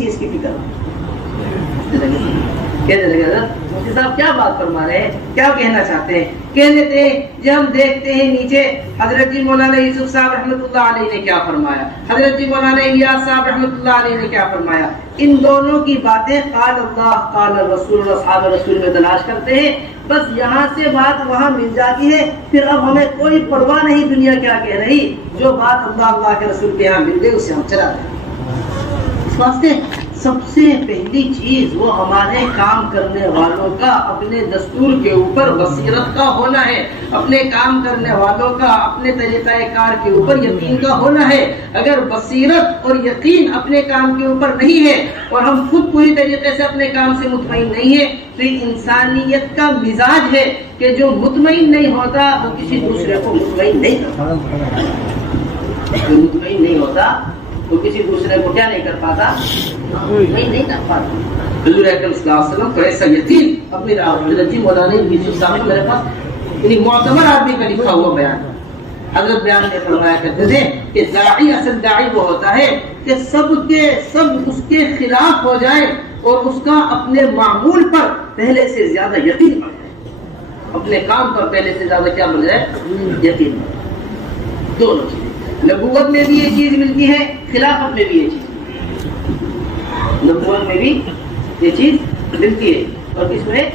چیز کی فکر کہنے لگے مفتی صاحب کیا بات فرما رہے ہیں, کیا کہنا چاہتے ہیں؟ کہنے تھے جب ہم دیکھتے ہیں نیچے حضرت جی مولانا یوسف صاحب رحمۃ اللہ علیہ نے کیا فرمایا, حضرت جی مولانا الیاس صاحب رحمۃ اللہ علیہ نے کیا فرمایا, ان دونوں کی باتیں قال اللہ قال الرسول اور اصحاب رسول میں تلاش کرتے ہیں, بس یہاں سے بات وہاں مل جاتی ہے, پھر اب ہمیں کوئی پرواہ نہیں دنیا کیا کہہ رہی, جو بات اللہ کے رسول کے یہاں مل گئی اس سے ہم چلا دیں. اس واسطے سب سے پہلی چیز وہ ہمارے کام کرنے والوں کا اپنے دستور کے اوپر بصیرت کا ہونا ہے, اپنے کام کرنے والوں کا اپنے طریقہ کار کے اوپر یقین کا ہونا ہے. اگر بصیرت اور یقین اپنے کام کے اوپر نہیں ہے اور ہم خود پوری طریقے سے اپنے کام سے مطمئن نہیں ہے, تو انسانیت کا مزاج ہے کہ جو مطمئن نہیں ہوتا وہ کسی دوسرے کو مطمئن نہیں کرتا, جو مطمئن نہیں ہوتا وہ کسی دوسرے کو کیا نہیں کر پاتا, نہیں کر پاتا. حضور اکرم صلی اللہ علیہ وسلم کو ایسا یقین اپنی حضرت جی مولانا یوسف صاحب میرے پاس یعنی معتبر آدمی کا لکھا ہوا بیان, حضرت بیان میں فرمایا کرتے تھے کہ داعی اصل داعی وہ ہوتا ہے کہ سب اس کے خلاف ہو جائے اور اس کا اپنے معمول پر پہلے سے زیادہ یقین بڑھ جائے, اپنے کام پر پہلے سے زیادہ کیا بڑھ جائے, یقین. دونوں چیزیں نبوت میں بھی یہ چیز ملتی ہے, خلافت میں بھی یہ چیز, نبوت میں بھی یہ چیز ملتی ہے اور اس میں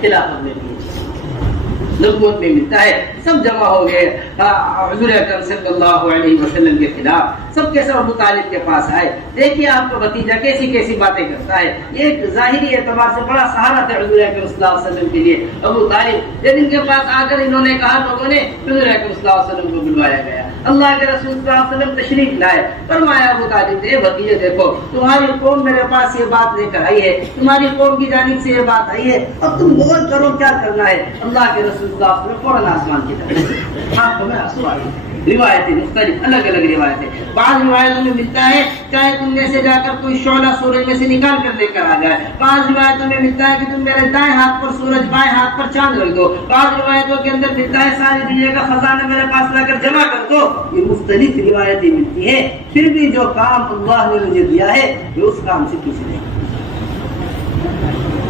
خلافت میں بھی یہ چیز. نبوت میں ملتا ہے, سب جمع ہو گئے حضور اکرم صلی اللہ علیہ وسلم کے خلاف, سب کے سب ابو طالب کے پاس آئے. دیکھیے آپ کا بھتیجا کیسی کیسی باتیں کرتا ہے, یہ ایک ظاہری اعتبار سے بڑا سہارا تھا حضور اکرم صلی اللہ علیہ وسلم کے لیے ابو طالب. جب ان کے پاس آ کر انہوں نے کہا, لوگوں نے حضور اکرم صلی اللہ علیہ وسلم کو بلوایا گیا, اللہ کے رسول صلی اللہ علیہ وسلم تشریف لائے. فرمایا ابو طالب نے, بھتیجے دیکھو تمہاری قوم میرے پاس یہ بات لے کر آئی ہے, تمہاری قوم کی جانب سے یہ بات آئی ہے, اب تم بول کرو کیا کرنا ہے. اللہ کے رسول صلی اللہ علیہ وسلم فوراً آسمان کی طرف آنکھوں میں آنسو آ گئے. روایتیں مختلف الگ الگ روایتیں, بعض روایتوں میں ملتا ہے چاہے تم میں سے جا کر کوئی شعلہ سورج میں سے نکال کر لے کر آ جائے, بعض روایتوں میں ملتا ہے کہ تم میرے دائیں ہاتھ پر سورج بائیں ہاتھ پر چاند رکھ دو, بعض روایتوں کے اندر ملتا ہے ساری دنیا کا خزانہ میرے پاس لا کر جمع کر دو. یہ مختلف روایتیں ملتی ہیں, پھر بھی جو کام اللہ نے مجھے دیا ہے یہ اس کام سے کسی نہیں.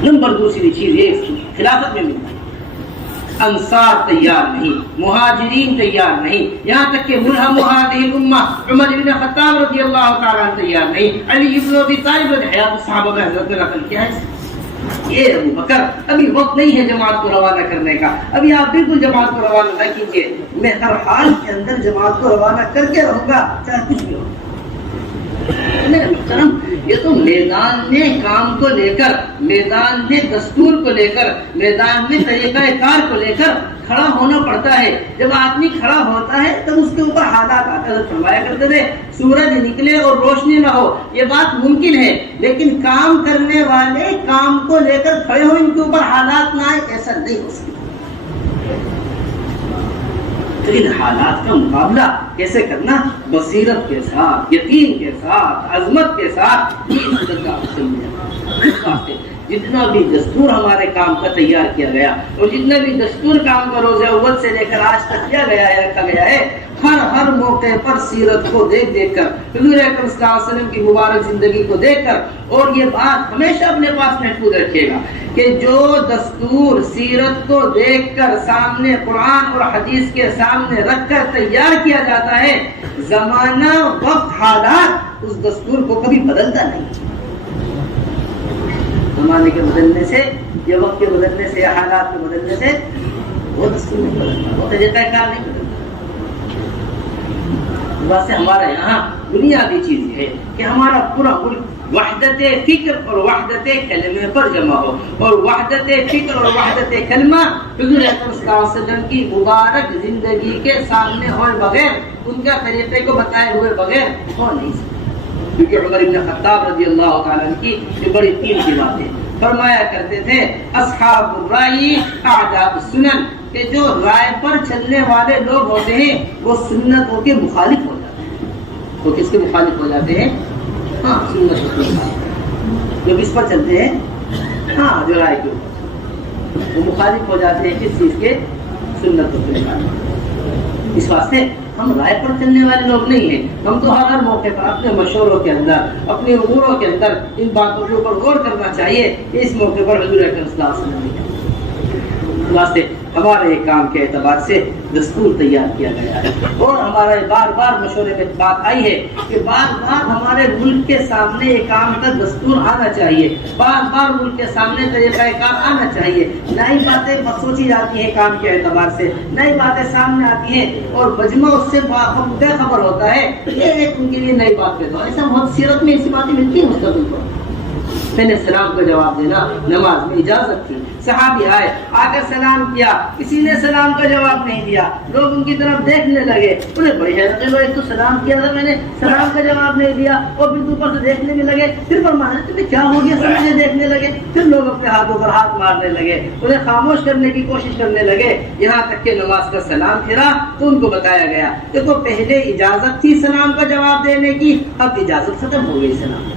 نمبر دوسری چیز یہ خلافت میں ملتی ہے, انصار تیار نہیں, مہاجرین تیار نہیں, یہاں تک کہ ملہم هذه الامہ عمر بن خطاب رضی اللہ تعالیٰ عنہ تیار نہیں, علی بن ابی طالب رضی حیات الصحابہ میں حضرت نے نقل کیا ہے. یہ ابو بکر ابھی وقت نہیں ہے جماعت کو روانہ کرنے کا, ابھی آپ بالکل جماعت کو روانہ نہ کیجیے, میں ہر حال کے اندر جماعت کو روانہ کر کے رہوں گا چاہے کچھ بھی ہو. یہ تو میدان میں کام کو لے کر, میدان میں دستور کو لے کر, میدان میں طریقہ کار کو لے کر کھڑا ہونا پڑتا ہے. جب آدمی کھڑا ہوتا ہے تب اس کے اوپر حالات آتے ہیں. فرمایا کرتے تھے سورج نکلے اور روشنی نہ ہو یہ بات ممکن ہے, لیکن کام کرنے والے کام کو لے کر کھڑے ہو, ان کے اوپر حالات نہ آئے, ایسا نہیں ہو سکتا. تو ان حالات کا مقابلہ کیسے کرنا, بصیرت کے ساتھ, یقین کے ساتھ, عظمت کے ساتھ. جتنا بھی دستور ہمارے کام کا تیار کیا گیا اور جتنا بھی دستور کام کا روز اول سے لے کر آج تک کیا گیا ہے, رکھا گیا ہے, ہر موقع پر سیرت کو دیکھ کر, حضور اکرم صلی اللہ علیہ وسلم کی مبارک زندگی کو دیکھ کر, اور یہ بات ہمیشہ اپنے پاس محفوظ رکھیے گا کہ جو دستور سیرت کو دیکھ کر سامنے قرآن اور حدیث کے سامنے رکھ کر تیار کیا جاتا ہے, زمانہ وقت حالات اس دستور کو کبھی بدلتا نہیں. زمانے کے بدلنے سے یا وقت کے بدلنے سے یا حالات کے بدلنے سے وہ دستور نہیں بدلتا, وہ طریقہ کار نہیں بدلتا. واسطے ہمارا یہاں بنیادی چیز یہ ہے کہ ہمارا پورا ملک وحدت فکر اور وحدت کلمے پر جمع ہو, اور وحدت فکر اور وحدت کلمہ حضور اکرم صلی اللہ علیہ وسلم کی مبارک زندگی کے سامنے ہوئے بغیر, ان کا طریقے کو بتائے ہوئے بغیر ہو نہیں سکتا. کیونکہ عمر بن خطاب رضی اللہ تعالیٰ عنہ کی یہ بڑی قیمتی باتیں فرمایا کرتے تھے, اصحاب الرأی اعداء السنن, کہ جو رائے پر چلنے والے لوگ ہوتے ہیں وہ سنتوں کے مخالف ہو جاتے ہیں. وہ کس کے مخالف ہو جاتے ہیں؟ ہاں سنتوں کے مخالف. جو کس پر چلتے ہیں؟ ہاں جو رائے کے اوپر, وہ مخالف ہو جاتے ہیں کس چیز کے؟ سنتوں کے مخالف. اس واسطے ہم رائے پر چلنے والے لوگ نہیں ہیں. ہم تو ہر موقع پر اپنے مشوروں کے اندر اپنے اموروں کے اندر ان باتوں کے اوپر غور کرنا چاہیے. اس موقع پر حضور اکرم صلی اللہ علیہ وسلم نے واسطے ہمارے کام کے اعتبار سے دستور تیار کیا گیا ہے. اور ہمارے بار بار مشورے میں بات آئی ہے کہ بار بار ہمارے ملک کے سامنے ایک کام کا دستور آنا چاہیے, بار بار ملک کے سامنے طریقہ کار آنا چاہیے. نئی باتیں سوچی جاتی ہیں کام کے اعتبار سے, نئی باتیں سامنے آتی ہیں اور مجمع اس سے بے خبر ہوتا ہے. یہ ایک ان کے لیے نئی بات ہے. تو ایسا بہت سیرت میں ایسی باتیں ملتی ہیں مستقبل پر. میں نے سلام کا جواب دینا نماز میں اجازت تھی. صحابی آئے, آ کر سلام کیا, کسی نے سلام کا جواب نہیں دیا. لوگ ان کی طرف دیکھنے لگے, انہیں بڑی حیرت ہے, ایک تو سلام کیا تھا میں نے, سلام کا جواب نہیں دیا, اور پھر اوپر سے دیکھنے بھی لگے. پھر فرمایا تمہیں کیا ہو گیا, سمجھے دیکھنے لگے. پھر لوگ اپنے ہاتھوں پر ہاتھ مارنے لگے, انہیں خاموش کرنے کی کوشش کرنے لگے, یہاں تک کہ نماز کا سلام پھرا تو ان کو بتایا گیا کہ تو پہلے اجازت تھی سلام کا جواب دینے کی, اب اجازت ختم ہو گئی سلام.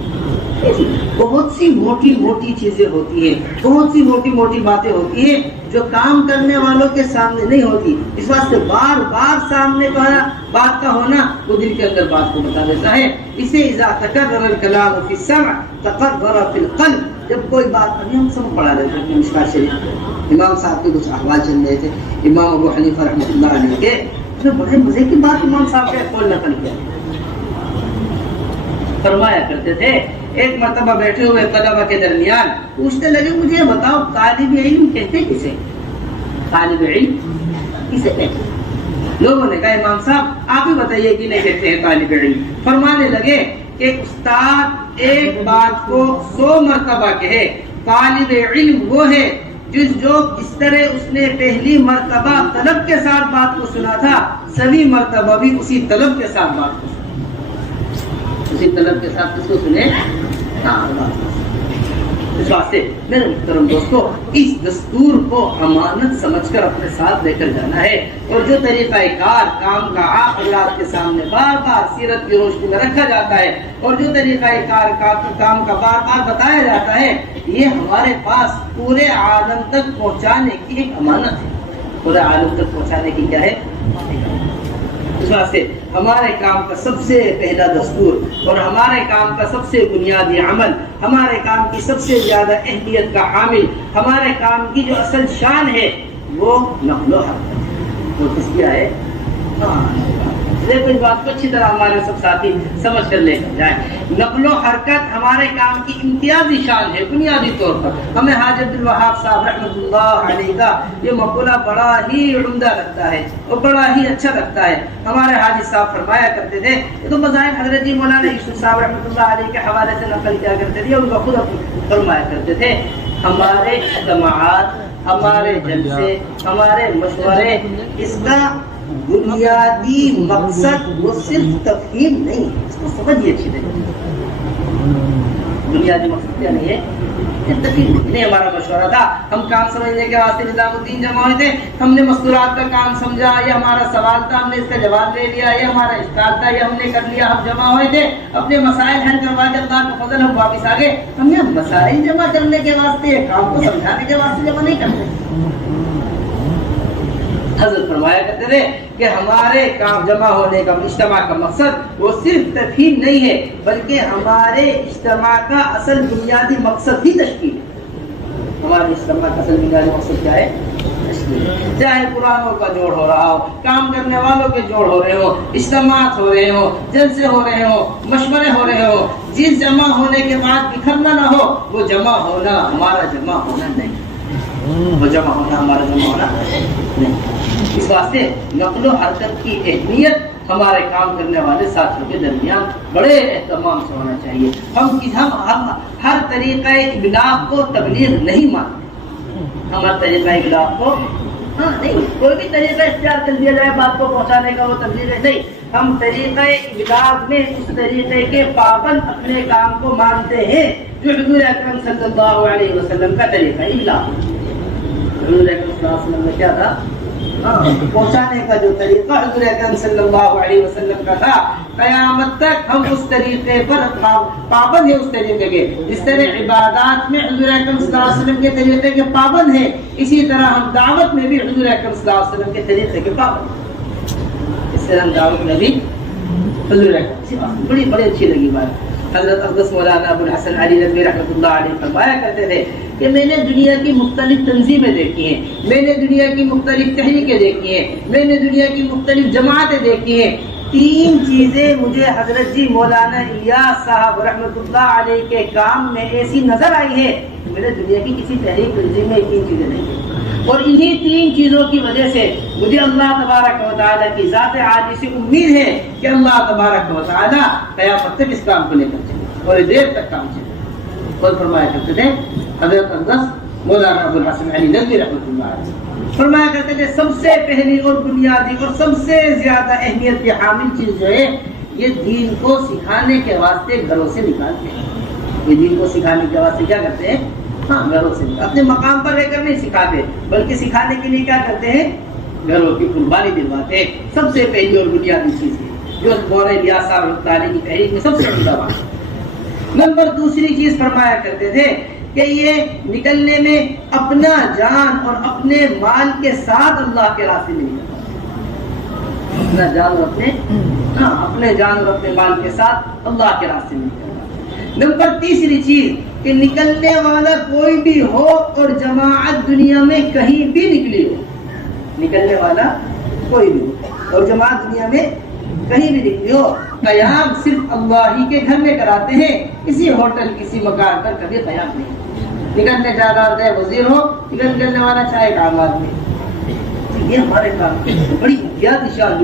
بہت سی موٹی موٹی چیزیں ہوتی ہیں, بہت سی موٹی موٹی باتیں ہوتی ہیں جو کام کرنے والوں کے سامنے نہیں ہوتی. اس واسطے بار بار سامنے بات کا ہونا وہ دل کے اندر بات کو بتا دیتا ہے. اسے اذا تکرر الکلام فی السمع تقرر فی القلب. جب کوئی بات, ابھی ہم سب پڑھا رہے تھے مشکات شریف, امام صاحب کے کچھ احوال چل رہے تھے, امام ابو حنیفہ رحمۃ اللہ علیہ کے, اس میں بڑے مزے کی بات امام صاحب کے قول نقل کیا. فرمایا کرتے تھے, ایک مرتبہ بیٹھے ہوئے طلبہ کے درمیان پوچھنے لگے, مجھے بتاؤ طالب علم کہتے کسے, طالب علم کسے کہتے. لوگوں نے کہا امام صاحب آپ ہی بتائیے کہ نہیں کہتے ہیں طالب علم. فرمانے لگے کہ استاد ایک بات کو 100 مرتبہ کہے, طالب علم وہ ہے جس طرح اس نے پہلی مرتبہ طلب کے ساتھ بات کو سنا تھا, سبھی مرتبہ بھی اسی طلب کے ساتھ بات کو سنا, اسی طلب کے ساتھ اس کو سنے. اس واسطے میرے محترم دوستو, اس دستور کو امانت سمجھ کر اپنے ساتھ لے کر جانا ہے. اور جو طریقہ کار کام کا حضرات کے سامنے بار بار سیرت کی روشنی میں رکھا جاتا ہے, اور جو طریقہ کار کام کا بار بار بتایا جاتا ہے, یہ ہمارے پاس پورے عالم تک پہنچانے کی ایک امانت ہے. پورے عالم تک پہنچانے کی کیا ہے. اس واسطے ہمارے کام کا سب سے پہلا دستور اور ہمارے کام کا سب سے بنیادی عمل, ہمارے کام کی سب سے زیادہ اہمیت کا حامل, ہمارے کام کی جو اصل شان ہے وہ نقل و حرکت. وہ کس کیا ہے. دیکھو اس بات کو اچھی طرح ہمارے سب ساتھی سمجھ کر لے کر جائیں. نقل و حرکت ہمارے کام کی امتیازی شان ہے. بنیادی طور پر ہمیں حاجی عبد الوہاب صاحب رحمۃ اللہ علیہ کا یہ مقولہ بڑا ہی عمدہ لگتا ہے اور بڑا ہی اچھا لگتا ہے. ہمارے حاجی صاحب فرمایا کرتے تھے, یہ تو بظاہر حضرت جی مولانا یوسف صاحب رحمۃ اللہ علیہ کے حوالے سے نقل کیا کرتے تھے, ان کا خود فرمایا کرتے تھے, ہمارے اجتماعات, ہمارے جلسے, ہمارے مشورے, اس کا بنیادی مقصد وہ صرف تفہیم نہیں ہے. اس کو سمجھیے اچھی طرح. بنیادی مقصد کیا نہیں ہے, نہیں. ہمارا مشورہ تھا, ہم کام سمجھنے کے واسطے نظام الدین جمع ہوئے تھے, ہم نے مستورات کا کام سمجھا, یہ ہمارا سوال تھا, ہم نے اس کا جواب دے لیا, یہ ہمارا اشکال تھا, یہ ہم نے کر لیا. ہم جمع ہوئے تھے اپنے مسائل حل کروا کے, اللہ کا فضل ہم واپس آ گئے. ہم نے مسائل جمع کرنے کے واسطے, کام کو سمجھانے کے واسطے جمع نہیں کرتے. حضرت فرمایا کرتے تھے کہ ہمارے کام جمع ہونے کا, اجتماع کا مقصد وہ صرف تفہیم نہیں ہے, بلکہ ہمارے اجتماع کا اصل بنیادی مقصد ہی تشکیل ہے. ہمارے اجتماع کا اصل بنیادی مقصد کیا ہے, چاہے قرآنوں کا جوڑ ہو رہا ہو, کام کرنے والوں کے جوڑ ہو رہے ہو, اجتماعات ہو رہے ہو, جلسے ہو رہے ہو, مشورے ہو رہے ہو, جس جمع ہونے کے بعد بکھرنا نہ ہو, وہ جمع ہونا ہمارا جمع ہونا نہیں, وہ جمع ہونا ہمارا جمع ہونا نہیں. اس واسطے نقل و حرکت کی اہمیت ہمارے کام کرنے والے ساتھیوں کے درمیان بڑے اہتمام سے ہونا چاہیے. ہم ہر طریقہ ابلاغ کو تبلیغ نہیں مانتے. ہم ہر طریقہ ابلاغ کو نہیں, کوئی بھی طریقہ اختیار کر دیا جائے بات کو پہنچانے کا, وہ تبلیغ ہے نہیں. ہم طریقہ ابلاغ میں اس طریقے کے پابند اپنے کام کو مانتے ہیں جو حضور اکرم صلی اللہ علیہ وسلم کا طریقہ ابلاغ. حضور اکرم صلی اللہ علیہ وسلم نے کیا تھا, پہنچانے کا جو طریقہ حضور اکرم صلی اللہ علیہ وسلم کا تھا, قیامت تک ہم اس طریقے پر پابند ہیں. اس طریقے کے جس طرح عبادات میں حضور اکرم صلی اللہ علیہ وسلم کے طریقے کے پابند ہیں, اسی طرح ہم دعوت میں بھی حضور اکرم صلی اللہ علیہ وسلم کے طریقے کے پابند ہیں. سے ہم دعوت میں بھی حضور بڑی اچھی لگی بات. حضرت اقدس مولانا ابو الحسن علی ندوی رحمۃ اللہ علیہ فرمایا کرتے تھے کہ میں نے دنیا کی مختلف تنظیمیں دیکھی ہیں, میں نے دنیا کی مختلف تحریکیں دیکھی ہیں, میں نے دنیا کی مختلف جماعتیں دیکھی ہیں. 3 چیزیں مجھے حضرت جی مولانا الیاس صاحب رحمۃ اللہ علیہ کے کام میں ایسی نظر آئی ہے کہ میں نے دنیا کی کسی تحریک تنظیم میں 3 چیزیں نہیں دیکھی. اور انہی 3 چیزوں کی وجہ سے مجھے اللہ تبارک و تعالیٰ کی ذات عالی سے امید ہے کہ اللہ تبارک و تعالیٰ قیامت تک اس کام کو لے کر چلے اور دیر تک کام چلے. اور فرمایا کرتے تھے حضرت اقدس مولانا ابو الحسن علی ندوی رحمۃ اللہ علیہ فرمایا کرتے تھے سب سے پہلی اور بنیادی اور سب سے زیادہ اہمیت کی حامل چیز جو ہے یہ دین کو سکھانے کے واسطے گھروں سے نکالتے ہیں. یہ دین کو سکھانے کے واسطے کیا کرتے ہیں؟ ہاں گھروں سے اپنے مقام پر رہ کر نہیں سکھاتے بلکہ سکھانے کے لیے کیا کرتے ہیں؟ گھروں کی قربانی دلواتے ہیں. سب سے پہلی اور بنیادی چیز ہے جو مولانا الیاس صاحب رحمۃ اللہ علیہ کی تحریک میں سب سے بڑا بات. نمبر دوسری چیز فرمایا کرتے تھے کہ یہ نکلنے میں اپنا جان اور اپنے مال کے ساتھ اللہ کے راستے میں نکلنا. اپنا جان اور اپنے جان اور اپنے مال کے ساتھ اللہ کے راستے میں نکلنا. نمبر تیسری چیز کہ نکلنے والا کوئی بھی ہو اور جماعت دنیا میں کہیں بھی نکلی ہو, نکلنے والا کوئی بھی ہو اور جماعت دنیا میں کہیں بھی نکلی ہو, قیام صرف اللہ ہی کے گھر میں کراتے ہیں. کسی ہوٹل کسی مکان پر کبھی قیام نہیں. نکلنے جانا وزیر ہو, نکلنے والا چاہے ایک عام آدمی. یہ ہمارے کام کی بڑی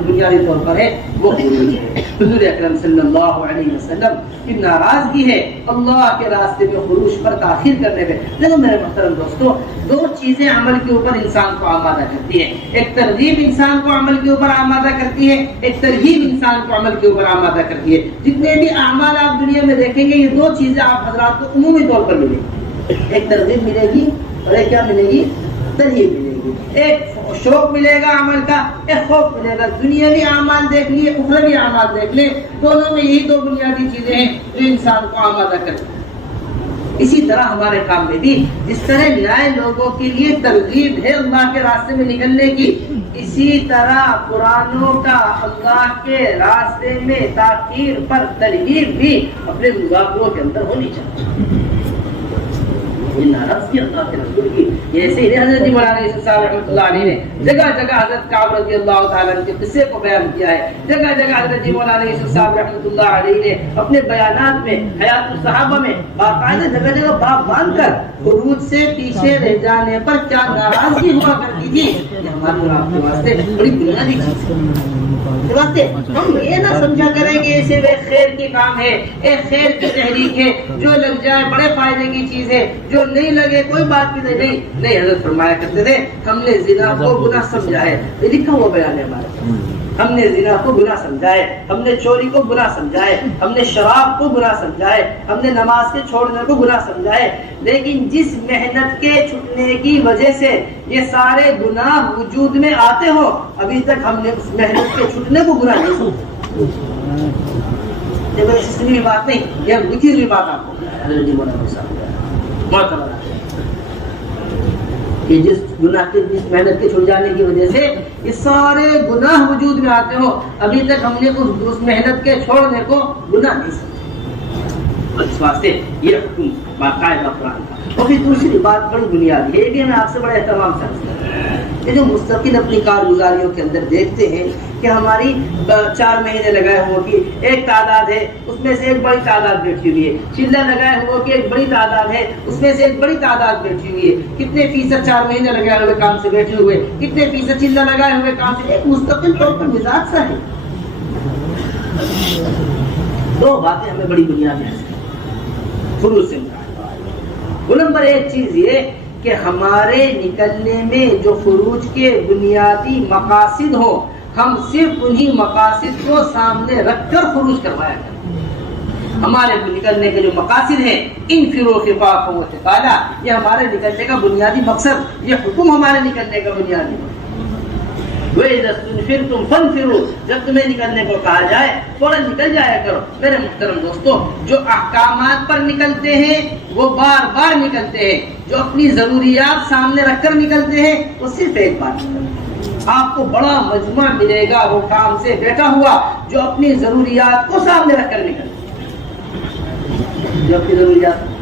بنیادی طور پر ہے وہ حضور اکرم صلی اللہ علیہ وسلم کی ناراضگی ہے اللہ کے راستے میں خروج پر تاخیر کرنے میں. دیکھو میرے محترم دوستو, 2 چیزیں عمل کے اوپر انسان کو آمادہ کرتی ہیں. ایک ترغیب انسان کو عمل کے اوپر آمادہ کرتی ہے, ایک ترغیب انسان کو عمل کے اوپر آمادہ کرتی ہے. جتنے بھی اعمال آپ دنیا میں دیکھیں گے یہ 2 چیزیں آپ حضرات کو عمومی طور پر ملیں گی. ایک ترغیب ملے گی اور ایک کیا ملے گی؟ ترغیب ملے گی. ایک شوق ملے گا عمل کا, ایک خوف ملے گا. دنیاوی اعمال دیکھ لیے, اخروی اعمال دیکھ لیں, دونوں میں یہی 2 بنیادی چیزیں ہیں جو انسان کو آمادہ کرتی ہیں. اسی طرح ہمارے کام میں بھی جس طرح نئے لوگوں کے لیے ترغیب ہے اللہ کے راستے میں نکلنے کی, اسی طرح قرآنوں کا اللہ کے راستے میں تاخیر پر ترغیب بھی اپنے مذاکروں کے اندر ہونی چاہیے. یہ ناراضگی اللہ کے رسول کی ایسے ہی حضرت مولانا یوسف صاحب رحمۃ اللہ علیہ نے جگہ جگہ حضرت کعب رضی اللہ تعالیٰ عنہ کے قصے کو بیان کیا ہے. جگہ جگہ حضرت مولانا یوسف صاحب رحمۃ اللہ علیہ نے اپنے بیانات میں حیات الصحابہ میں باقاعدہ جگہ جگہ باب باندھ کر خروج سے پیچھے رہ جانے پر کیا ناراضگی ہوا کرتی تھی. یہ ہمارے اور آپ کے واسطے بڑی بنیادی چیز ہے. ہم یہ نہ سمجھا کریں کہ اسے ایک خیر کی کام ہے, ایک خیر کی تحریک ہے, جو لگ جائے بڑے فائدے کی چیز ہے, جو نہیں لگے کوئی بات بھی نہیں. نہیں, حضرت فرمایا کرتے تھے ہم نے زنا کو گناہ سمجھا ہے. یہ لکھا ہوا بیان ہے ہمارا. ہم نے زنا کو گناہ سمجھا ہے, ہم نے چوری کو گناہ سمجھا ہے, ہم نے شراب کو گناہ سمجھا ہے, ہم نے نماز کے چھوڑنے کو گناہ سمجھا ہے. لیکن جس محنت کے چھٹنے کی وجہ سے یہ سارے گناہ وجود میں آتے ہو, ابھی تک ہم نے اس محنت کے چھٹنے کو گناہ نہیں سمجھا. دیکھو اس بات نہیں, یہ لکھی ہوئی بات آپ کو کہ جس گناہ کے جس محنت کے چھوڑ جانے کی وجہ سے یہ سارے گناہ وجود میں آتے ہو, ابھی تک ہم نے اس محنت کے چھوڑنے کو گناہ نہیں سمجھا. اس واسطے یہ حکم باقاعدہ قرآن کا. اور پھر دوسری بات بڑی بنیادی ہے, یہ بھی ہمیں آپ سے بڑا اہتمام سے یہ جو مستقل اپنی کارگزاریوں کے اندر دیکھتے ہیں کہ ہماری 4 مہینے لگائے ہو کہ ایک تعداد ہے, اس میں سے ایک بڑی تعداد بیٹھی ہوئی ہے. چلہ لگائے ہو کہ ایک بڑی تعداد ہے, اس میں سے ایک بڑی تعداد بیٹھی ہوئی ہے. کتنے فیصد 4 مہینے لگائے ہوئے کام سے بیٹھے ہوئے, کتنے فیصد چلہ لگائے ہوئے کام سے. ایک مستقل طور پر مزاج سا ہے. 2 باتیں ہمیں بڑی بنیادی ہیں خروج سے. وہ نمبر 1 چیز یہ کہ ہمارے نکلنے میں جو خروج کے بنیادی مقاصد ہو, ہم صرف انہی مقاصد کو سامنے رکھ کر خروج کروایا کریں. ہمارے نکلنے کے جو مقاصد ہیں انفروا خفافا وثقالا, یہ ہمارے نکلنے کا بنیادی مقصد, یہ حکم ہمارے نکلنے کا بنیادی مقصد. وَإِذَا اسْتُنْفِرْتُمْ فَانْفِرُوا, جب تمہیں نکلنے کو کہا جائے فوراً نکل جایا کرو. میرے محترم دوستو, جو احکامات پر نکلتے ہیں وہ بار بار نکلتے ہیں, جو اپنی ضروریات سامنے رکھ کر نکلتے ہیں وہ صرف ایک بار نکلتے ہیں. آپ کو بڑا مجموعہ ملے گا وہ کام سے بیٹھا ہوا جو اپنی ضروریات کو سامنے رکھ کر نکل، جو اپنی ضروریات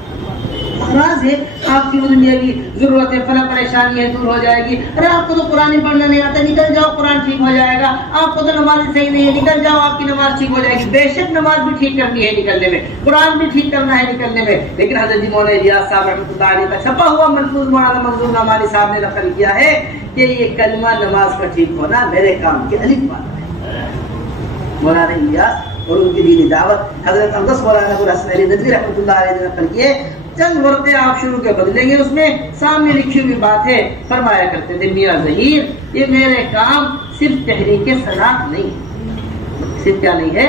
خلاص ہے، آپ کی دنیا کی ضرورت ہے، فلاں پریشانی ہے دور ہو جائے گی. ارے آپ کو تو قرآن پڑھنا نہیں آتا، نکل جاؤ قرآن ٹھیک ہو جائے گا. آپ کو تو نماز صحیح نہیں ہے، نکل جاؤ آپ کی نماز ٹھیک ہو جائے گی. بے شک نماز بھی ٹھیک کرنی ہے نکلنے میں، قرآن بھی ٹھیک کرنا ہے نکلنے میں، لیکن حضرت مولانا الیاس صاحب رحمۃ اللہ علیہ کا چھپا ہوا ملفوظ مولانا منظور نعمانی صاحب نے نقل کیا ہے کہ یہ کلمہ نماز کا ٹھیک ہونا میرے کام کے الف بات ہے. مولانا الیاس اور ان کی دینی دعوت حضرت اقدس مولانا ابو الحسن علی ندوی رحمۃ اللہ علیہ نے نقل کیے. چند ورقے آپ شروع کے بدلیں گے، اس میں سامنے لکھی ہوئی بات ہے. فرمایا کرتے تھے میاں ظہیر یہ میرے کام صرف تحریک صنعت نہیں ہے، صرف کیا نہیں ہے،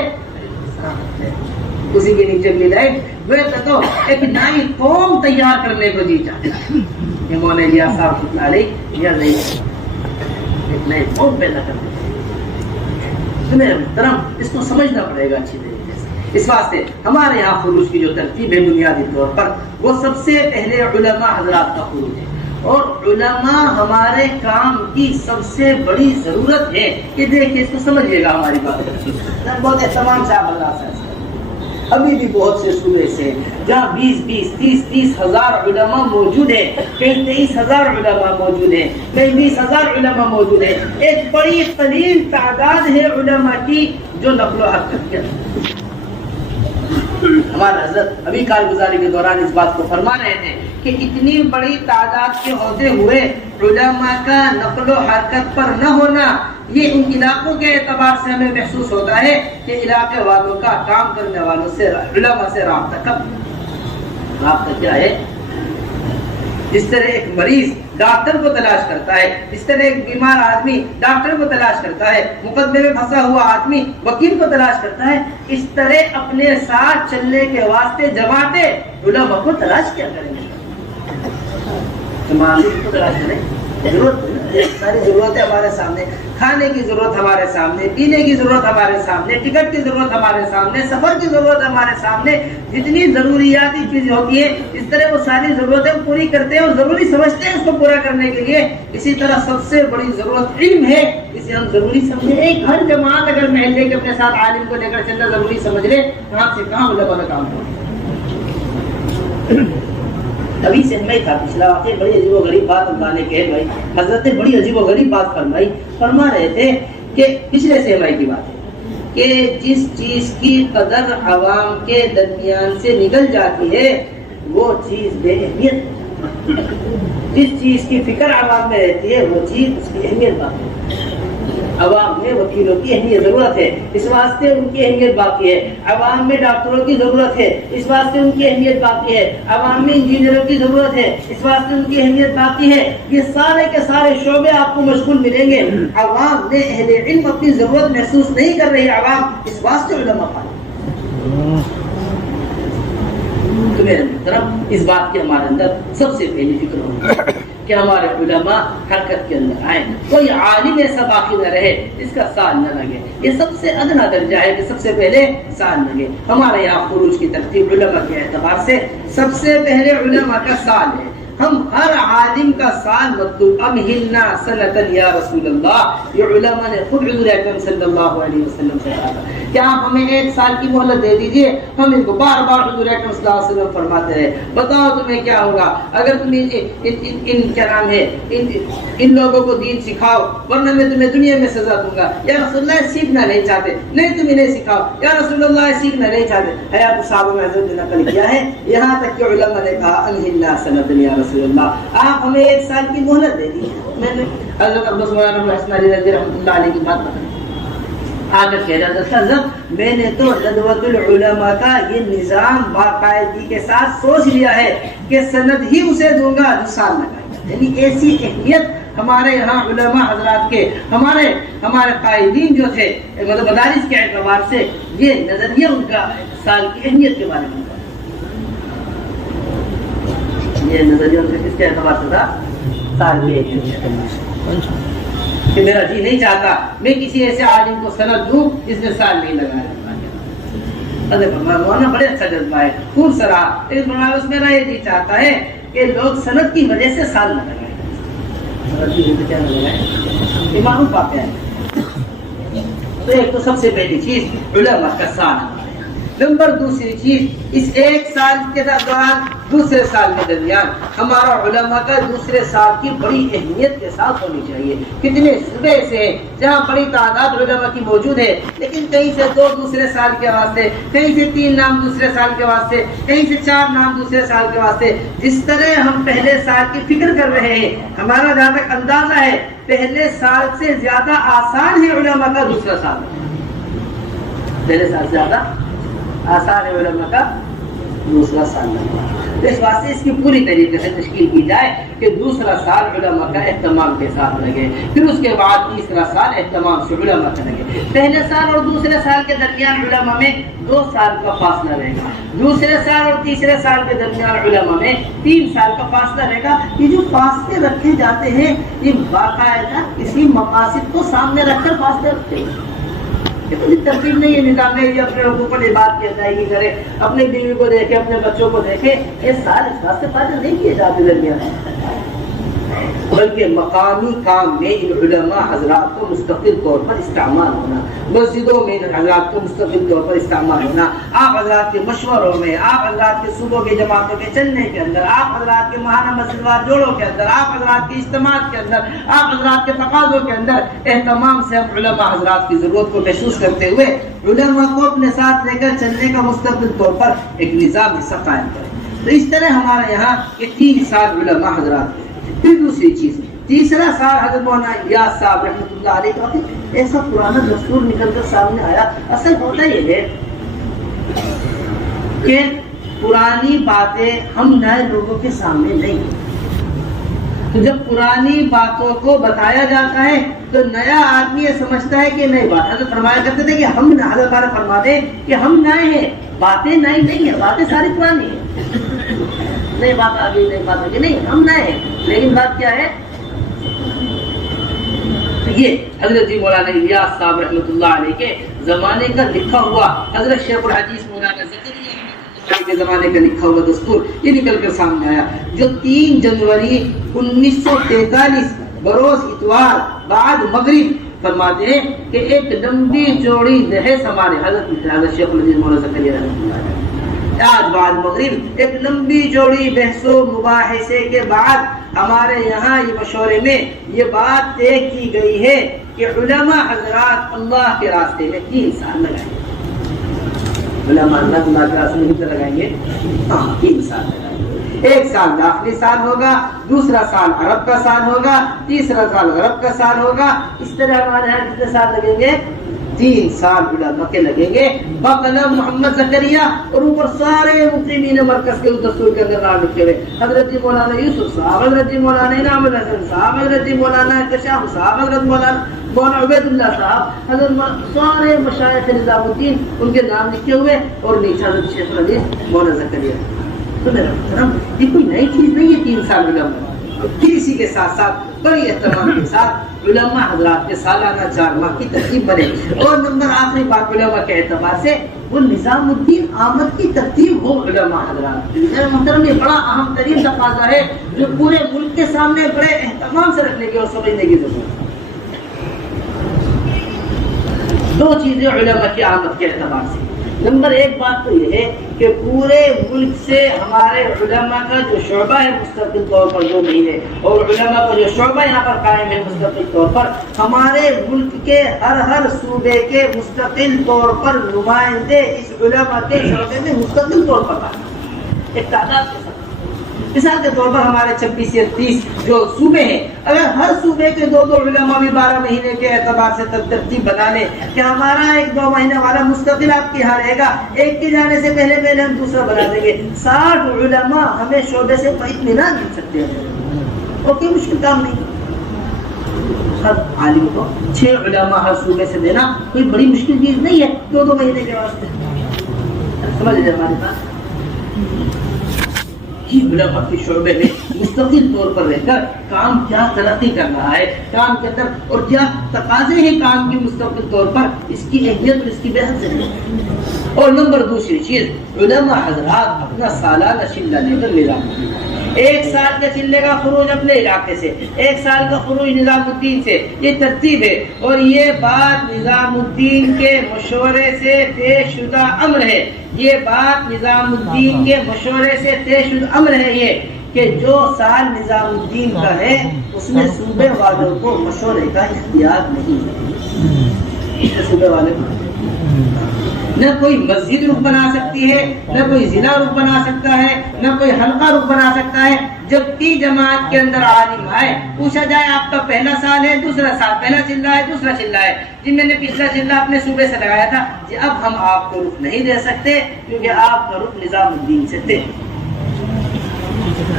اسی کے نیچے کی لائٹ وہ تو ایک نئی قوم تیار کرنے کو جی چاہتا ہے. یہ مولانا الیاس صاحب رحمۃ اللہ علیہ میاں ظہیر ایک نئی قوم پیدا کرنے کو. میرے محترم اس کو سمجھنا پڑے گا اچھی طریقے سے. اس واسطے ہمارے یہاں خروج کی جو ترتیب ہے بنیادی طور پر وہ سب سے پہلے علماء حضرات کا خروج ہے، اور علماء ہمارے کام کی سب سے بڑی ضرورت ہے. کہ دیکھیے اس کو سمجھیے گا ہماری بات بہت اہتمام سے آپ اللہ سے ابھی بھی بہت سے صوبے سے جہاں 20 30 ہزار علماء موجود ہیں، کہیں 23,000 علماء موجود ہیں، کہیں 20,000 علماء موجود ہیں. ایک بڑی قلیل تعداد ہے علماء کی جو نقل و حرکت کے. ہمارا حضرت ابھی کارگزاری کے دوران اس بات کو فرما رہے تھے کہ اتنی بڑی تعداد کے ہوتے ہوئے علماء کا نقل و حرکت پر نہ ہونا، یہ ان علاقوں کے اعتبار سے ہمیں محسوس ہوتا ہے کہ علاقے والوں کا کام کرنے والوں سے علماء سے رابطہ کیا ہے. جس طرح ایک مریض ڈاکٹر کو تلاش کرتا ہے، اس طرح ایک بیمار آدمی ڈاکٹر کو تلاش کرتا ہے، مقدمے میں پھنسا ہوا آدمی وکیل کو تلاش کرتا ہے، اس طرح اپنے ساتھ چلنے کے واسطے جماعتیں علماء کو تلاش کیا کریں گے. جماعتیں کو تلاش کریں، ضرورت ساری ضرورتیں ہمارے سامنے، کھانے کی ضرورت ہمارے سامنے، پینے کی ضرورت ہمارے سامنے، ٹکٹ کی ضرورت ہمارے سامنے، سفر کی ضرورت ہمارے سامنے. جتنی ضروریاتی چیزیں ہوتی ہیں اس طرح وہ ساری ضرورتیں پوری کرتے ہیں اور ضروری سمجھتے ہیں اس کو پورا کرنے کے لیے. اسی طرح سب سے بڑی ضرورت علم ہے، اسے ہم ضروری سمجھیں. ایک ہر جماعت اگر محلے کے اپنے ساتھ عالم کو لے کر چلنا ضروری سمجھ لے، کہاں سے کہاں علماء کا کام ہو. ابھی سے میں تھا پچھلا واقعہ بڑی عجیب و غریب بات بتانے کے بھائی حضرت نے بڑی عجیب و غریب بات فرما رہے تھے کہ پچھلے سہمائی کی بات ہے کہ جس چیز کی قدر عوام کے درمیان سے نکل جاتی ہے وہ چیز بے اہمیت، جس چیز کی فکر عوام میں رہتی ہے وہ چیز اس کی اہمیت باقی ہے. عوام میں وکیلوں کی اہمیت ضرورت ہے، اس واسطے ان کی اہمیت باقی ہے. عوام میں ڈاکٹروں کی ضرورت ہے، اس واسطے ان کی اہمیت باقی ہے. عوام میں انجینئروں کی ضرورت ہے، اس واسطے ان کی اہمیت باقی ہے. یہ سارے کے سارے شعبے آپ کو مشغول ملیں گے. عوام میں اہل علم اپنی ضرورت محسوس نہیں کر رہی عوام، اس واسطے علماء پائے. تو میرے محترم اس بات کی ہمارے اندر سب سے پہلی فکر ہوگی کہ ہمارے علماء حرکت کے اندر آئیں. کوئی عالم ایسا باقی نہ رہے جس کا سال نہ لگے. یہ سب سے ادنا درجہ ہے کہ سب سے پہلے سال لگے. ہمارے یہاں خروج کی ترتیب علماء کے اعتبار سے سب سے پہلے علماء کا سال ہے. ہم ہر عالم کا سال مطلوب امہلنا سنتا یا رسول اللہ، یہ علماء نے خود حضور اکرم صلی اللہ علیہ وسلم سے کہا کہ آپ ہمیں 1 سال کی مہلت دے دیجئے. ہم ان کو بار بار حضور اکرم صلی اللہ علیہ وسلم فرماتے رہے بتاؤ تمہیں کیا ہوگا اگر تم ان کیا نام ہے ان لوگوں کو دین سکھاؤ ورنہ میں تمہیں دنیا میں سزا دوں گا. یا رسول اللہ سیکھنا نہیں چاہتے، نہیں تم انہیں سکھاؤ. یا رسول اللہ سیکھنا نہیں چاہتے. حیات صحابہ میں حضرت نے نقل کیا ہے یہاں تک کہ علماء نے کہا امہلنا سنتا یا رسول اللہ، آپ ہمیں 1 سال کی مہلت دے دیجیے. میں نے حضرت عبداللہ مولانا ابو الحسن علی ندوی رحمۃ اللہ علیہ کی بات بتائی. آ کر کہہ رہا تھا حضرت میں نے تو ندوۃ العلماء کا یہ نظام باقاعدگی کے ساتھ سوچ لیا ہے کہ سند ہی اسے دوں گا جو سال لگائے. یعنی ایسی اہمیت ہمارے یہاں علماء حضرات کے ہمارے قائدین جو تھے مطلب مدارس کے اعتبار سے یہ نظریہ ان کا سال کی اہمیت کے بارے میں، یہ نظریہ ان سے کس کے اعتبار سے تھا؟ سال کی اہمیت. کہ میرا جی نہیں چاہتا میں کسی ایسے عالم کو سند دوں جس نے سال نہیں لگایا. مولانا بڑے اچھا جذبہ ہے، خوب سراہ. اس میرا یہ جی چاہتا ہے کہ لوگ سند کی وجہ سے سال نہ لگائیں. معروف باتیں ہیں. تو ایک تو سب سے پہلی چیز علماء کا سال. نمبر دوسری چیز اس ایک سال کے دوران دوسرے سال کے درمیان ہمارا علماء کا دوسرے سال کی بڑی اہمیت کے ساتھ ہونی چاہیے. کتنے صوبے سے جہاں بڑی تعداد علماء کی موجود ہے لیکن کہیں سے 2 دوسرے سال کے واسطے, کہیں سے 3 نام دوسرے سال کے واسطے, کہیں سے 4 نام دوسرے سال کے واسطے. جس طرح ہم پہلے سال کی فکر کر رہے ہیں, ہمارا جہاں تک اندازہ ہے پہلے سال سے زیادہ آسان ہے علماء کا دوسرا سال. پہلے سال سے زیادہ آسان ہے علماء کا دوسرا سال. اس واسطے اس کی پوری طریقے سے تشکیل کی جائے کہ دوسرا سال علماء کا اہتمام کے ساتھ لگے, پھر اس کے بعد تیسرا سال اہتمام سے علماء کا لگے. پہلے سال اور دوسرے سال کے درمیان علماء میں 2 سال کا فاصلہ رہے گا. دوسرے سال اور تیسرے سال کے درمیان علماء میں 3 سال کا فاصلہ رہے گا. یہ جو فاصلے رکھے جاتے ہیں یہ باقاعدہ کسی مقاصد کو سامنے رکھ کر فاصلے رکھتے ہیں. ترتیب نہیں ہے, نظام نہیں ہے. اپنے لوگوں پر بات کی ادائیگی کرے, اپنی بیوی کو دیکھے, اپنے بچوں کو دیکھے. یہ سارے اس بات سے فائدہ نہیں کیے جاتے درمیان, بلکہ مقامی کام میں ان علماء حضرات کو مستقل طور پر استعمال ہونا, مسجدوں میں ان حضرات کو مستقل طور پر استعمال ہونا, آپ حضرات کے مشوروں میں, آپ حضرات کے صوبوں کے جماعتوں کے چلنے کے اندر, آپ حضرات کے ماہانہ مسجدوار جوڑوں کے اندر, آپ حضرات کے اجتماعات کے اندر, آپ حضرات کے تقاضوں کے اندر اہتمام سے ہم علماء حضرات کی ضرورت کو محسوس کرتے ہوئے علماء کو اپنے ساتھ لے کر چلنے کا مستقل طور پر ایک نظام حصہ قائم کریں. تو اس طرح ہمارے یہاں یہ 3 سال علماء حضرات. پھر دوسری چیز تیسرا سال حضرت مولانا الیاس صاحب رحمۃ اللہ علیہ کا ایسا پرانا دستور نکل کر سامنے آیا. اصل ہوتا یہ ہے کہ پرانی باتیں ہم نئے لوگوں کے سامنے نہیں, تو جب پرانی باتوں کو بتایا جاتا ہے تو نیا آدمی یہ سمجھتا ہے کہ نئی بات. حضرت فرمایا کرتے تھے کہ ہم حضرت تعالیٰ فرما دیں کہ ہم نئے ہیں, باتیں نئی نہیں ہیں, باتیں ساری پرانی ہیں. نئی بات آ گئی, نئی بات آ گئی, نہیں, ہم نئے ہیں. لیکن بات کیا ہے, یہ حضرت جی مولانا الیاس صاحب رحمۃ اللہ علیہ کے زمانے کا لکھا ہوا, حضرت شیخ الحدیث مولانا زکریا کے زمانے کا لکھا ہوا دستور یہ نکل کر سامنے آیا, جو 3 جنوری 1943 بروز اتوار بعد مغرب فرماتے ہیں کہ ایک لمبی چوڑی بحث ہمارے حضرت شیخ الحدیث مولانا زکریا رحمۃ اللہ علیہ آج بعد مغرب ایک لمبی چوڑی بحث و مباحثے کے بعد ہمارے یہاں یہ مشورے میں یہ بات طے کی گئی ہے کہ علماء حضرات اللہ کے راستے میں 3 سال لگائیں گے. علماء اللہ کے راستے میں کتنے لگائیں گے؟ 3 سال لگائیں گے. 1 سال داخلی سال ہوگا, دوسرا سال عرب کا سال ہوگا, تیسرا سال غرب کا سال ہوگا. اس طرح ہمارے یہاں کتنے سال لگیں گے؟ 3 سال علماء کے لگیں گے بقلم محمد زکریا, اور اوپر سارے مقیمین مرکز کے دستور کے اندر نام لکھے ہوئے. حضرت جی مولانا یوسف صاحب, حضرت جی مولانا انعام الحسن صاحب, حضرت جی مولانا کشاف صاحب, حضرت مولانا عبید اللہ صاحب, حضرت سارے مشائخ نظام الدین, ان کے نام لکھے ہوئے, اور نیچے حضرت شیخ الحدیث مولانا زکریا. تو میرا محترم یہ کوئی نئی چیز نہیں ہے 3 سال علماء. پھر اسی کے ساتھ ساتھ بڑی اہتمام کے ساتھ علماء حضرات کے سالانہ 4 ماہ کی ترتیب بنے. اور نمبر آخری بات علماء کے اعتبار سے وہ نظام الدین آمد کی ترتیب ہو علماء حضرات. میرے محترم یہ بڑا اہم ترین تقاضا ہے جو پورے ملک کے سامنے بڑے اہتمام سے رکھنے کی اور سمجھنے کی ضرورت ہے. 2 چیزیں علماء کی آمد کے اعتبار سے. نمبر 1 بات تو یہ ہے کہ پورے ملک سے ہمارے علماء کا جو شعبہ ہے مستقل طور پر جو نہیں ہے, اور علماء کا جو شعبہ یہاں پر قائم ہے مستقل طور پر, ہمارے ملک کے ہر صوبے کے مستقل طور پر نمائندے اس علماء کے شعبے میں مستقل طور پر قائم ہیں ایک تعداد کے ساتھ. مثال کے طور پر ہمارے 26 یا 30 جو صوبے ہیں, اگر ہر صوبے کے 2 علماء بھی 12 مہینے کے اعتبار سے ترتیب بنا لیں کہ ہمارا 1-2 مہینے والا مستقل آپ کے یہاں رہے گا, ایک کے جانے سے پہلے ہم دوسرا بنا دیں گے. 60 علماء ہمیں شعبے سے اطمینان مل سکتے ہیں, اور کوئی مشکل کام نہیں. ہر عالم کو 6 علماء ہر صوبے سے دینا کوئی بڑی مشکل چیز نہیں ہے 2 مہینے کے واسطے. سمجھ لیجیے ہماری بات. علماء کے شعبے میں مستقل طور پر رہ کر کام کیا ترقی کر رہا ہے, کام کے اندر اور کیا تقاضے ہیں کام کی مستقل طور پر, اس کی اہمیت اور اس کی بحث ضروری ہے. اور نمبر 2 چیز علماء حضرات اپنا سالانہ شلہ لے کر نظام ایک سال کا چلے کا خروج اپنے علاقے سے، ایک سال کا خروج نظام الدین سے، یہ ترتیب ہے۔ اور یہ بات نظام الدین کے مشورے سے طے شدہ امر ہے، یہ بات نظام الدین کے مشورے سے طے شدہ امر ہے یہ کہ جو سال نظام الدین کا ہے اس میں صوبے والوں کو مشورے کا اختیار نہیں ہے۔ صوبے والے نہ کوئی مسجد رخ بنا سکتی ہے، نہ کوئی ضلع رخ بنا سکتا ہے، نہ کوئی حلقہ رخ بنا سکتا ہے۔ جب بھی جماعت کے اندر عالم آئے، پوچھا جائے آپ کا پہلا سال ہے، دوسرا سال، پہلا چلہ ہے، دوسرا چلہ ہے، جی میں نے پچھلا چلہ اپنے صوبے سے لگایا تھا، جی اب ہم آپ کو رخ نہیں دے سکتے کیونکہ آپ کا رخ نظام الدین سے تھے۔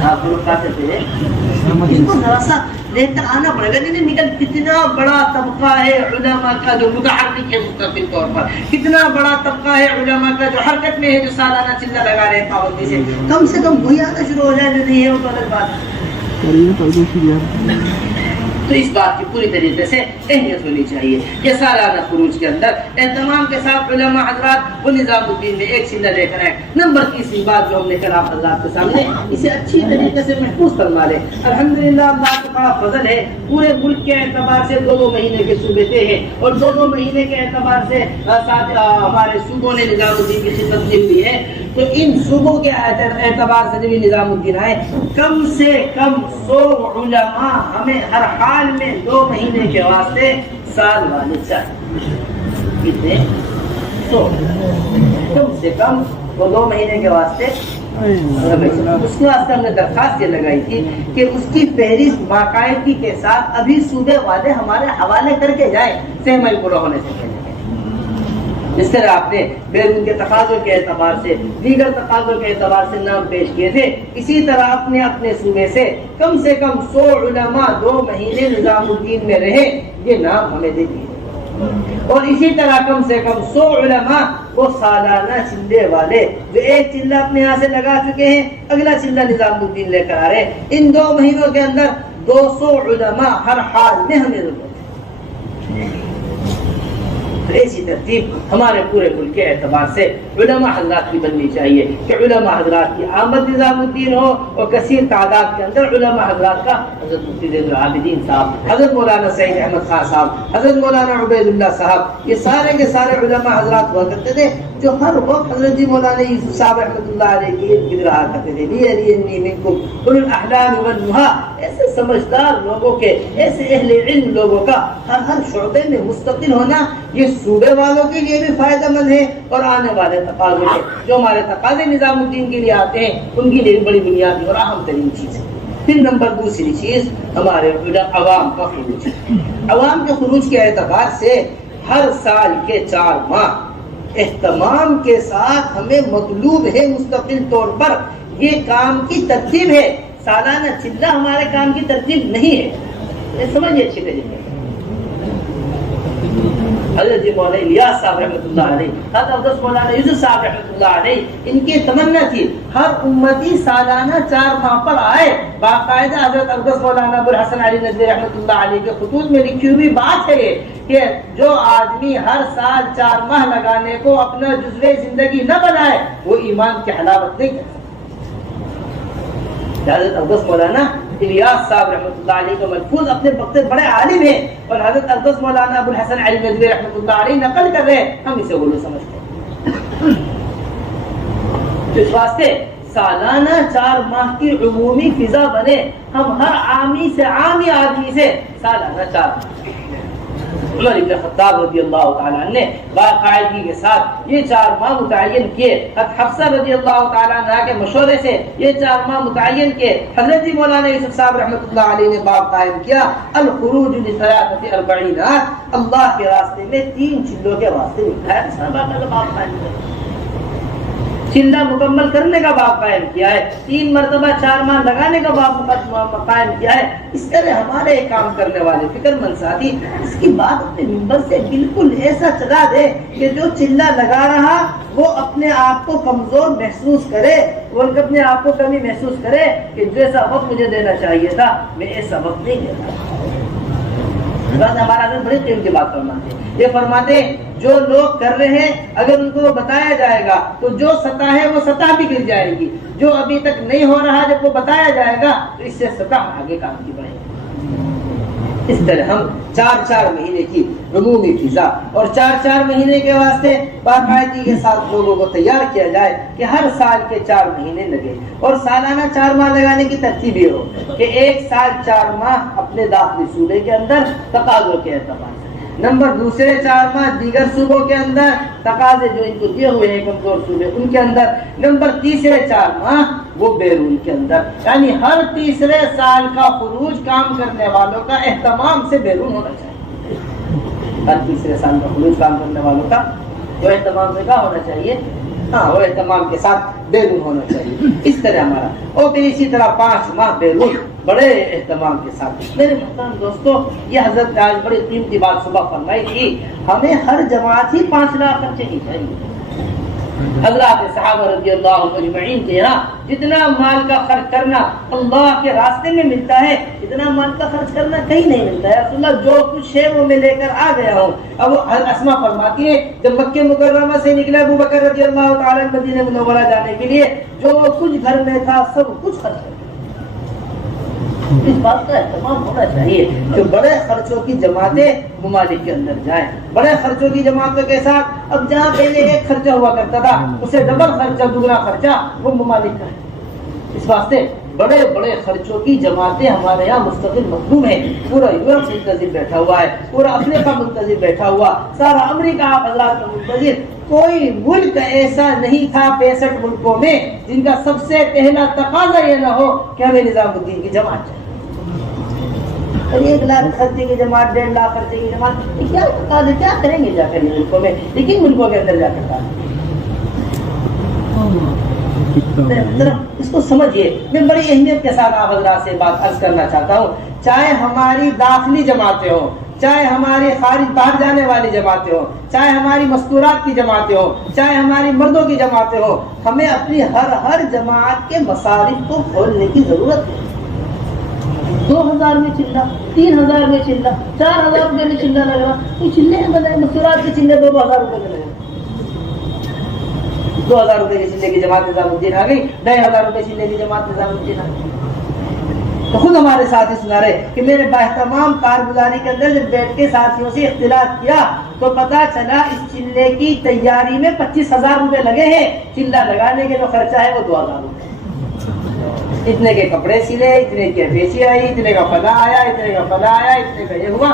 آپ کو رخ کہاں سے تھے؟ ان کو ذرا سا دیکھ کر آنا پڑے گا۔ نہیں نکل کتنا بڑا طبقہ ہے علماء کا جو متحرک ہے مستقل طور پر، کتنا بڑا طبقہ ہے علماء کا جو حرکت میں ہے، جو سالانہ چلہ لگا رہے ہیں پابندی سے کم وہی آنا شروع ہو جائے، جو نہیں ہے وہ تو الگ بات ہے۔ تو اس بات کی پوری طریقے سے اہمیت ہونی چاہیے کہ سالانہ خروج کے اندر اہتمام کے ساتھ علماء حضرات وہ نظام الدین میں ایک چلہ لے کر آئے۔ نمبر تیسری بات جو ہم نے کل آپ حضرات کے سامنے اسے اچھی طریقے سے محفوظ فرما لیں۔ الحمدللہ اللہ کا بڑا فضل ہے، پورے ملک کے اعتبار سے 2 مہینے کے صوبے تھے ہیں اور 2 مہینے کے اعتبار سے ہمارے صوبوں نے نظام الدین کی خدمت دی ہے۔ تو ان صوبوں کے اعتبار سے جب نظام الدین آئے، کم سے کم 100 علماء ہمیں ہر حال میں 2 مہینے کے واسطے سال والے چاہیے۔ کتنے؟ 100 کم سے کم وہ 2 مہینے کے واسطے۔ اس کے واسطے ہم نے درخواست یہ لگائی تھی کہ اس کی فہرست باقاعدگی کے ساتھ ابھی صوبے والے ہمارے حوالے کر کے جائیں، سہمائی پورا ہونے سے پہلے۔ اس طرح آپ نے بیرون کے تقاضوں کے اعتبار سے، دیگر تقاضوں کے اعتبار سے نام پیش کیے تھے، اسی طرح اپنے صوبے سے کم 100 علماء 2 مہینے نظام الدین میں رہے، یہ نام ہمیں دے دیے۔ اور اسی طرح کم سے کم 100 علماء وہ سالانہ چلے والے جو ایک چلہ اپنے یہاں سے لگا چکے ہیں، اگلا چلہ نظام الدین لے کر آ رہے، ان 2 مہینوں کے اندر 200 علماء ہر حال میں ہمیں ضرورت ہے۔ ایسی ترتیب ہمارے پورے ملک کے اعتبار سے علماء حضرات کی بننی چاہیے کہ علماء حضرات کی آمد نظام الدین ہو اور کثیر تعداد کے اندر علماء حضرات کا حضرت مفتی زین العابدین صاحب، حضرت مولانا سعید احمد خان صاحب، حضرت مولانا عبید اللہ صاحب، یہ سارے کے سارے علماء حضرات ہوا کرتے تھے جو ہر وقت حضرت مولانا یوسف صاحب رحمۃ اللہ علیہ کی ارد گرد رہا کرتے تھے۔ لیرینی منکم اولو الاحلام والنہی، ایسے سمجھدار لوگوں کے، ایسے اہل علم لوگوں کا ہر شعبے میں مستقل ہونا یہ صوبے والوں کے لیے بھی فائدہ مند ہے اور آنے والے تقاضے کے جو ہمارے تقاضے نظام الدین کے لیے آتے ہیں ان کے لیے بڑی بنیادی اور اہم ترین چیز ہے۔ پھر نمبر دوسری چیز ہمارے عوام کا خروج۔ عوام کے خروج کے اعتبار سے ہر سال کے 4 ماہ اہتمام کے ساتھ ہمیں مطلوب ہے مستقل طور پر یہ کام کی ترتیب ہے۔ سالانہ چلہ ہمارے کام کی ترتیب نہیں ہے، یہ سمجھیے اچھی طریقے۔ حضرت مولانا الیاس صاحب رحمۃ اللہ علیہ، حضرت مولانا یوسف صاحب رحمۃ اللہ علیہ، ان کی تمنا تھی ہر امتی سالانہ 4 ماہ پر آئے۔ باقاعدہ حضرت عبدالقادر مولانا ابو الحسن علی ندوی رحمۃ اللہ علیہ کے خطوط میں لکھی ہوئی بات ہے کہ جو آدمی ہر سال 4 ماہ لگانے کو اپنا جزوِ زندگی نہ بنائے وہ ایمان کی حلاوت نہیں کر سکتا۔ حضرت عبدالقادر مولانا الیاس صاحب رحمۃ اللہ علیہ کا ملفوظ اپنے وقت بڑے عالم ہیں اور حضرت عبدالقادر مولانا ابو الحسن علی ندوی رحمۃ اللہ علیہ نقل کر رہے ہیں، ہم اسے غلو سمجھتے ہیں۔ تو اس واسطے سالانہ 4 ماہ کی عمومی فضا بنے، ہم ہر عامی سے عامی آدمی سے سالانہ 4 ماہ۔ عمر بن خطاب رضی اللہ تعالیٰ عنہ نے باقاعدگی کے ساتھ یہ 4 ماہ متعین کیے۔ حفصہ رضی اللہ تعالیٰ عنہ کے مشورے سے یہ 4 ماہ متعین کیے۔ حضرت مولانا یوسف صاحب رحمۃ اللہ علیہ نے باب قائم کیا الخروج لثلاثة 40، اللہ کے راستے میں 3 چلوں کے واسطے باب قائم کیا، چلہ مکمل کرنے کا باب قائم کیا ہے، 3 مرتبہ 4 ماہ لگانے کا باب قائم کیا ہے۔ اس طرح ہمارے کام کرنے والے فکر مند ساتھی اس کی بات اپنے منبر سے بالکل ایسا چلا دے کہ جو چلہ لگا رہا وہ اپنے آپ کو کمزور محسوس کرے، وہ اپنے آپ کو کمی محسوس کرے کہ جیسا وقت مجھے دینا چاہیے تھا میں ایسا وقت نہیں دیتا۔ ہمارا حضرت بڑی قیمتی بات فرماتے ہیں، یہ فرماتے ہیں جو لوگ کر رہے ہیں اگر ان کو بتایا جائے گا تو جو سطح ہے وہ سطح بھی گر جائے گی، جو ابھی تک نہیں ہو رہا جب وہ بتایا جائے گا تو اس سے سطح آگے کام کی بڑھے گی۔ اس طرح ہم 4 مہینے کی عمومی فضا اور 4 مہینے کے واسطے باقاعدگی کے ساتھ لوگوں کو تیار کیا جائے کہ ہر سال کے 4 مہینے لگے، اور سالانہ 4 ماہ لگانے کی ترتیب یہ ہو کہ 1 سال 4 ماہ اپنے داخلی صوبے کے اندر تقاضوں کے اعتبار سے، نمبر دوسرے 4 ماہ دیگر صوبوں کے اندر تقاضے جو ان کو دیے ہوئے ہیں کمزور صوبے ان کے اندر، نمبر تیسرے 4 ماہ وہ بیرون کے اندر، یعنی ہر تیسرے سال کا خروج کام کرنے والوں کا اہتمام سے بیرون ہونا چاہیے، ہر تیسرے سال کا خروج کام کرنے والوں کا جو اہتمام سے کیا ہونا چاہیے، ہاں وہ اہتمام کے ساتھ بیرون ہونا چاہیے، اس طرح ہمارا، اور پھر اسی طرح 5 ماہ بیرون بڑے اہتمام کے ساتھ۔ میرے محترم دوستو، یہ حضرت نے آج بڑی قیمتی بات صبح فرمائی تھی، ہمیں ہر جماعت ہی 5 لاکھ خرچے کی چاہیے۔ حضرات صحابہ رضی اللہ عنہم اجمعین کے یہاں جتنا مال کا خرچ کرنا اللہ کے راستے میں ملتا ہے اتنا مال کا خرچ کرنا کہیں نہیں ملتا ہے۔ رسول اللہ جو کچھ ہے وہ میں لے کر آ گیا ہوں۔ اب اسما فرماتی ہے جب مکہ مکرمہ سے نکلا ابو بکر رضی اللہ تعالی مدینہ منورہ جانے کے لیے جو کچھ گھر میں تھا سب کچھ خرچ کر، اس بات کا اہتمام ہونا چاہیے کہ بڑے خرچوں کی جماعتیں ممالک کے اندر جائیں، بڑے خرچوں کی جماعتوں کے ساتھ، اب جہاں پہلے ایک خرچہ ہوا کرتا تھا اسے ڈبل خرچہ دوگنا خرچہ وہ ممالک کا ہے۔ اس واسطے بڑے بڑے خرچوں کی جماعتیں ہمارے یہاں مستقل مخدوم ہیں، پورا یورپ منتظر بیٹھا ہوا ہے، پورا افریقہ منتظر بیٹھا ہوا، سارا امریکہ آپ حضرات کا منتظر، کوئی ملک ایسا نہیں تھا 65 ملکوں میں جن کا سب سے پہلا تقاضا یہ نہ ہو کہ ہمیں نظام الدین کی جماعت چاہیے۔ 1 لاکھ خرچے کی جماعت، 1.5 لاکھ خرچے کی جماعت، یہ کیا تقاضے، کیا کریں گے جا کر ان ملکوں میں، لیکن ملکوں کے اندر جا کر اس کو سمجھیے۔ میں بڑی اہمیت کے ساتھ آپ حضرات سے بات عرض کرنا چاہتا ہوں، چاہے ہماری داخلی جماعتیں ہوں، چاہے ہماری خارج باہر جانے والی جماعتیں ہوں، چاہے ہماری مستورات کی جماعتیں ہوں، چاہے ہماری مردوں کی جماعتیں ہوں، ہمیں اپنی ہر جماعت کے مصارف کو کھولنے کی ضرورت ہے۔ 2000 میں چلہ، 3000 میں چلہ، 4000 روپے میں چلہ لگ رہا، یہ چلے ہیں بجائے مستورات کے چلے 2000 روپے میں لگے، 2000 روپے کے چلے کی جماعت نظام الدین آ گئی، 2500 روپے چلے کی جماعت نظام الدین آ گئی۔ تو خود ہمارے ساتھی سنا رہے کہ میرے باہتمام کارگزاری کے اندر جب بیٹھ کے ساتھیوں سے اختلاف کیا تو پتا چلا اس چلے کی تیاری میں 25,000 روپے لگے ہیں، چلہ لگانے کے جو خرچہ ہے وہ 2000 روپے، اتنے کے کپڑے سلے، اتنے کی بیچی آئی، اتنے کا فلا آیا، اتنے کا فلا آیا، اتنے کا یہ ہوا۔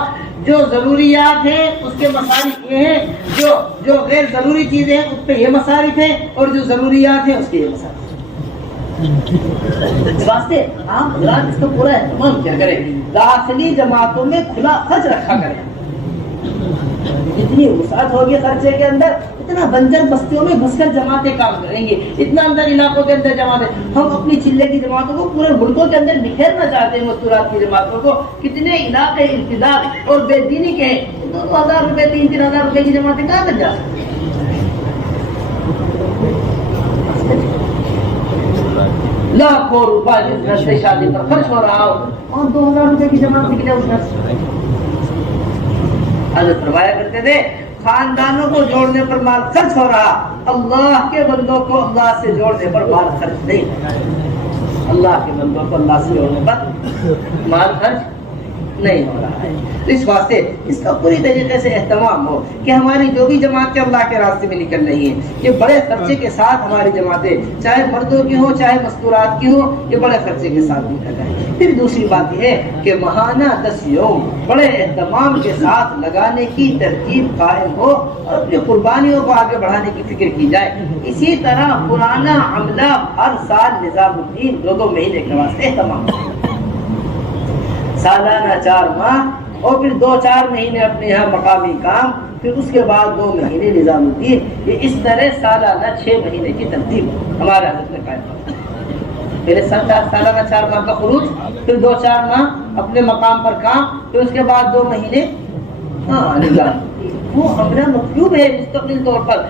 جو ضروریات ہیں اس کے مصارف یہ ہیں، جو غیر ضروری چیزیں ہیں اس پہ یہ مصارف ہیں، اور جو ضروریات ہیں اس کے یہ مصارف۔ اس واسطے آپ حضرات اس کا پورا اہتمام کیا کریں، داخلی جماعتوں میں کھلا خرچ رکھا کریں، جتنی وسعت ہوگی خرچے کے اندر اتنا بنجر بستیوں میں گھس کر جماعتیں کام کریں گی، اتنا اندر علاقوں کے اندر جماعتیں۔ ہم اپنی چلے کی جماعتوں کو پورے ملکوں کے اندر بکھیرنا چاہتے ہیں، مستورات کی جماعتوں کو، کتنے علاقے ارتداد اور بے دینی کے 2,000 روپے 3,000 روپے کی جماعتیں کہاں تک جا سکتی ہیں؟ لاکھوں روپے جس گھر سے شادی پر خرچ ہو رہا ہو اور 2000 روپے کی جماعت نکلے اس گھر سے۔ حضرت فرمایا کرتے تھے خاندانوں کو جوڑنے پر مال خرچ ہو رہا، اللہ کے بندوں کو اللہ سے جوڑنے پر مال خرچ نہیں ہو رہا، اللہ کے بندوں کو اللہ سے جوڑنے پر مال خرچ نہیں ہو رہا ہے۔ اس واسطے اس کا پوری طریقے سے اہتمام ہو کہ ہماری جو بھی جماعتیں اللہ کے راستے میں نکل رہی ہیں یہ بڑے خرچے کے ساتھ ہماری جماعتیں، چاہے مردوں کی ہوں چاہے مستورات کی ہوں، یہ بڑے خرچے کے ساتھ نکل رہے ہیں۔ پھر دوسری بات یہ ہے کہ ماہانہ 10 یوم بڑے اہتمام کے ساتھ لگانے کی ترتیب قائم ہو اور اپنی قربانیوں کو آگے بڑھانے کی فکر کی جائے۔ اسی طرح پرانا عملہ ہر سال نظام الدین 2 مہینے کے واسطے اہتمام ہو، سالانہ 4 ماہ اور پھر 2-4 مہینے اپنے یہاں مقامی کام، پھر اس کے بعد 2 مہینے نظام الدین، یہ اس طرح سالانہ 6 مہینے کی ترتیب ہمارے حضرت نے قائم کی۔ پہلے سالانہ 4 ماہ کا خروج، پھر 2-4 ماہ اپنے مقام پر کام، پھر اس کے بعد 2 مہینے نظام۔ وہ عملہ مطلوب ہے مستقل طور پر۔